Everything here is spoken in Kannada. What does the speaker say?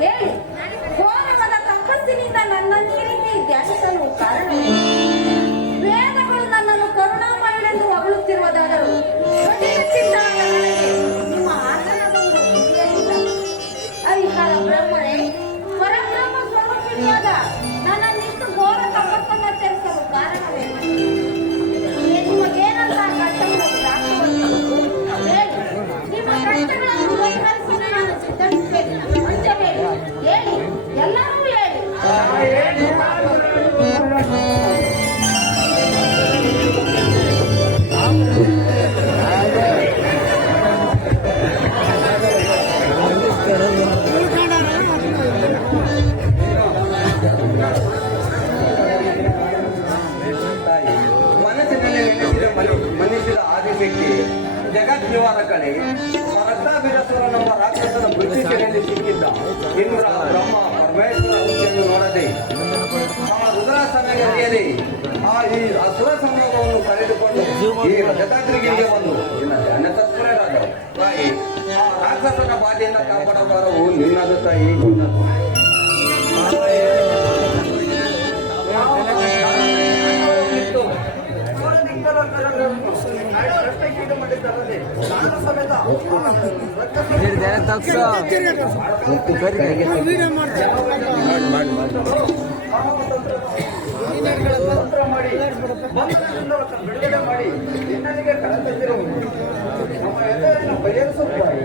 ಹೇಳಿ, ಘೋರವಾದ ತಪಸ್ಸಿನಿಂದ ನನ್ನನ್ನು ಈ ರೀತಿ ಧ್ಯಾನಿಸಲು ಕಾರಣ ವೇದಗಳು ನನ್ನನ್ನು ಕರುಣಾಮಯಳೆಂದು ಹೊಗಳುತ್ತಿರುವುದಾದರೂ ಕಠಿಣಚಿತ್ತಾದ ನನಗೆ ನಿಮ್ಮ ಆಸನದವರು ತಿಳಿಯಲಿಲ್ಲ. ಹರಿಹರ ಬ್ರಹ್ಮನೇ, ಪರಬ್ರಹ್ಮ ಸ್ವರೂಪಿಣಿಯಾದ ನನ್ನನ್ನಿಷ್ಟು ಘೋರ ತಪಸ್ಸನ್ನು ಆಚರಿಸಲು ಕಾರಣವೇ? ನಿಮಗೇನಂತ ಕಷ್ಟಗಳನ್ನು ಹೇಳಿ, ನಿಮ್ಮ ಕಷ್ಟಗಳನ್ನು ಪರಿಹರಿಸಲು ನಾನು ಸಿದ್ಧರಿದ್ದೇನೆ. ಅಂಜಬೇಡಿ, ಹೇಳಿ, ಎಲ್ಲರೂ ಹೇಳಿ. ಮನಸ್ಸಿನಲ್ಲಿ ನೆನೆಸಿದ ಮನುಷ್ಯದ ಆದಿಶಕ್ತಿ ಜಗತ್ ನಿವಾರಕನೇ ರತ್ನಾಭಿರಸುರನೆಂಬ ರಾಕ್ಷಸನ ಬ್ರಿಟಿಷರಲ್ಲಿ ಸಿಕ್ಕಿದ್ದ ಇಂದ್ರ ಬ್ರಹ್ಮ ಪರಮೇಶ್ವರ ಹುದ್ದೆಯನ್ನು ನೋಡದೆ ಆ ರುದ್ರಾಸನಗರಿಯಲ್ಲಿ ಈ ಅಸುರ ಸಮೂಹವನ್ನು ಕರೆದುಕೊಂಡು ಈ ಜಗದ್ಗಿರಿಗೆ ಬಂದು ಧ್ಯಾನ ತತ್ಪರರಾದರು. ತಾಯಿ, ಆ ರಾಕ್ಷಸನ ಬಾಧೆಯಿಂದ ಕಾಪಾಡಬಾರವು ನಿನ್ನದು ತಾಯಿ, ನಿನ್ನದು. ಬಿಡುಗಡೆ ಮಾಡಿ ನಿನ್ನನಿಗೆ ಕರೆತಂದಿರುವುದು ನಮ್ಮ ಎಲ್ಲರನ್ನು ಪರಿಹರಿಸುತ್ತಾರೆ.